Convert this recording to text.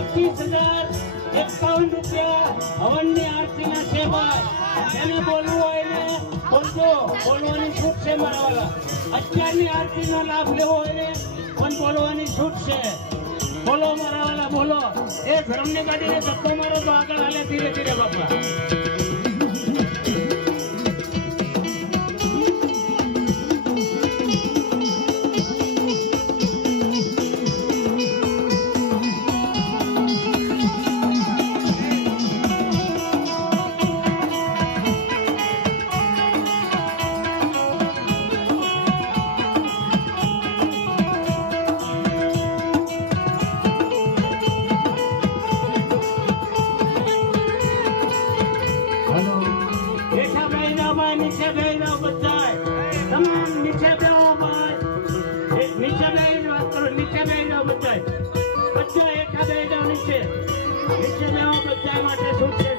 ₹25,051 હવનની આરતીના સેવા જેને બોલવું હોય ને બોલજો, બોલવાની છૂટ છે મારા વાલા. અત્યારની આરતીનો લાભ લેવો હોય ને પણ બોલવાની છૂટ છે. બોલો મારા વાલા, બોલો. એ ધર્મની ગાડીને ધક્કો મારો તો આગળ હાલે ધીરે ધીરે બાપા. નીચે બેહી બધાય, તમામ નીચે બેહો ભાઈ. નીચે બેહી વાત કરો, નીચે બેહી બધાય, બધા એકા બેહી નીચે. નીચે બેહો બધા માટે શું છે?